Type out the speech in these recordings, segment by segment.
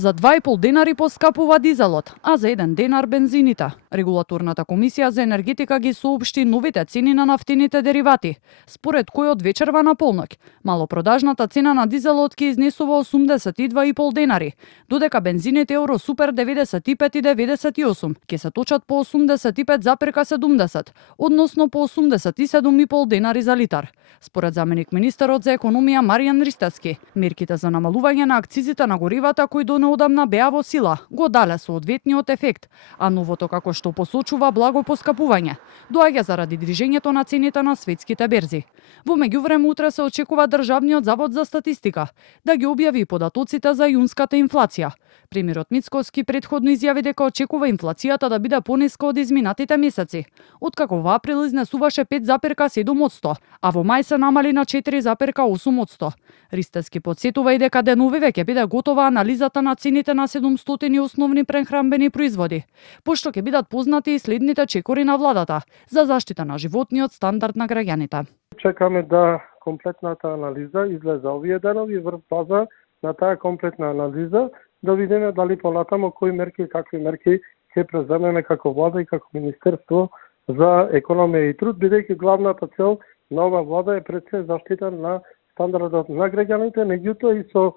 За 2,5 денари поскапува дизелот, а за 1 денар бензините. Регулаторната комисија за енергетика ги соопшти новите цени на нафтените деривати, според кои од вечерва на полноќ малопродажната цена на дизелот ќе изнесува 82,5 денари, додека бензините Евро Супер 95 и 98 ќе се точат по 85,70, односно по 87,5 денари за литар. Според заменик министерот за економија Маријан Ристевски, мерките за намалување на акцизите на горивата кои до неодамна беа во сила го дале соодветниот ефект, а новото, како што посочува, благо поскапување доаѓа заради движењето на цените на светските берзи. Во меѓувреме утре се очекува Државниот завод за статистика да ги објави податоците за јунската инфлација. Премиерот Мицкоски претходно изјави дека очекува инфлацијата да биде пониска од изминатите месеци, откако во април изнесуваше 5,7%, а во мај се намали на 4,8%. Ристевски подсетува и дека деновиве ќе биде готова анализата на цените на 700 основни прехранбени производи, пошто ќе бидат познати и следните чекори на владата за заштита на животниот стандард на граѓаните. Чекаме да комплетната анализа излезе овие денови, врз база на таа комплетна анализа да видиме дали понатамо кои мерки и какви мерки ќе преземеме како влада и како Министерство за економија и труд, бидејќи главната цел на ова влада е пред се заштита на стандардот на граѓаните, меѓутоа и со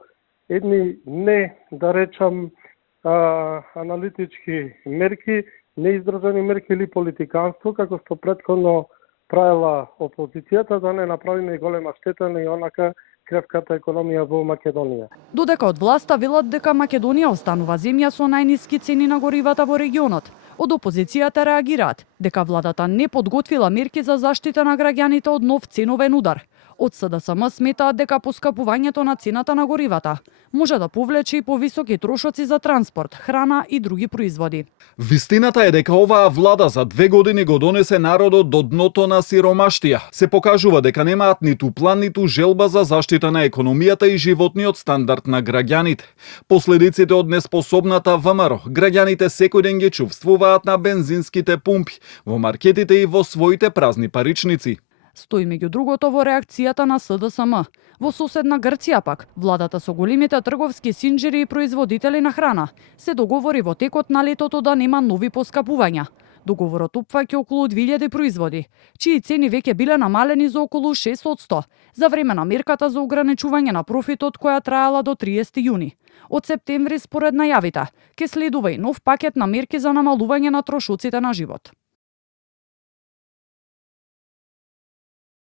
едни не, да речам, аналитички мерки, неиздржани мерки или политиканство, како што претходно правила опозицијата, да не направиме голема штета на и онака кревката економија во Македонија. Додека од власта велат дека Македонија останува земја со најниски цени на горивата во регионот, од опозицијата реагираат дека владата не подготвила мерки за заштита на граѓаните од нов ценовен удар. Од СДСМ сметаат дека поскапувањето на цената на горивата може да повлече и повисоки трошоци за транспорт, храна и други производи. Вистината е дека оваа влада за 2 години го донесе народот до дното на сиромаштија. Се покажува дека немаат ниту план, ниту желба за заштита на економијата и животниот стандард на граѓаните. Последиците од неспособната ВМРО граѓаните секој ден ги чувствуваат на бензинските пумпи, во маркетите и во своите празни паричници. Стои меѓу другото во реакцијата на СДСМ. Во соседна Грција пак, владата со големите трговски синџери и производители на храна се договори во текот на летото да нема нови поскапувања. Договорот опфаќа околу 2000 производи, чии цени веќе биле намалени за околу 6% за време на мерката за ограничување на профитот која траела до 30 јуни. Од септември, според најавите, ќе следува и нов пакет на мерки за намалување на трошоците на живот.